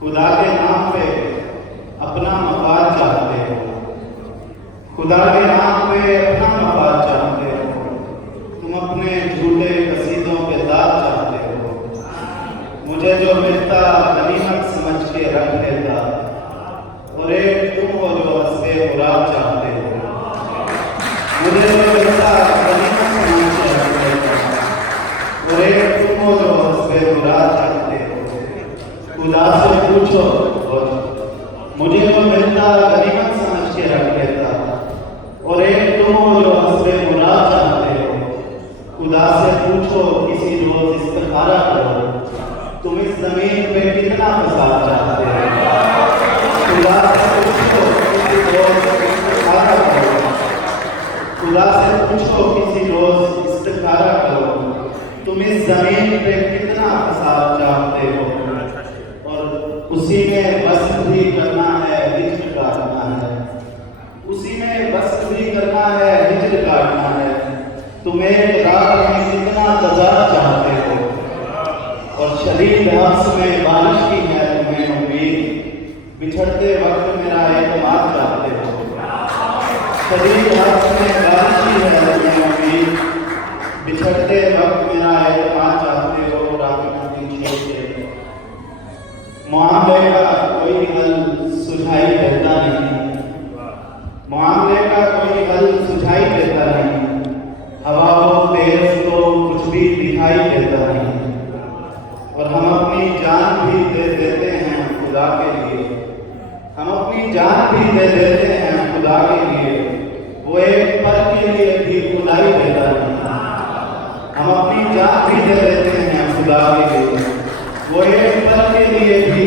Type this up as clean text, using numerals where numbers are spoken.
خدا کے نام پہ اپنا مفاد چاہتے ہو، خدا کے نام پہ اپنا مفاد چاہتے ہو، تم اپنے جھوٹے قصیدوں پہ داد چاہتے ہو، مجھے جو ملتا غنیمت سمجھ کے رکھ لیتا، اور ایک تم ہو جو حسب مراد چاہتے ہو، مجھے جو ملتا غنیمت سمجھ کے رکھ لیتا، اور ایک تم ہو جو حسب مراد چاہتے ہو، خدا سے پوچھو مجھے جو ملتا غنیمت سمجھ کے رکھ لیتا، اور ایک تم ہو جو حسب مراد چاہتے ہو، خدا سے پوچھو کسی روز استخارہ کرو، تم اس زمین پہ کتنا فساد چاہتے ہو، خدا سے پوچھو کسی روز استخارہ کرو، خدا سے پوچھو کسی روز استخارہ کرو، تم اس زمین پہ کتنا فساد چاہتے ہو، اسی میں بس بھی کرنا ہے ہجر کاٹنا ہے، اسی میں بس بھی کرنا ہے ہجر کاٹنا ہے، تم ایک رات میں کتنا تضاد چاہتے ہو، اور شدید حبس میں بارش کی ہے تمہیں امید، بچھڑتے وقت میرا اعتماد چاہتے ہو، شدید حبس میں بارش کی ہے تمہیں امید، بچھڑتے وقت میرا اعتماد چاہتے ہو، معاملے کا کوئی حل سجھائی دیتا نہیں، معاملے کا کوئی حل سجھائی دیتا نہیں، ہوا و تیز تو کچھ بھی دکھائی دیتا نہیں، اور ہم اپنی جان بھی دے دیتے ہیں خدا کے لیے، ہم اپنی جان بھی دے دیتے ہیں خدا کے لیے، وہ ایک پل کے لیے بھی خدائی دیتا نہیں، ہم اپنی جان بھی دے دیتے ہیں خدا کے لیے، وہ ایک پل کے لیے بھی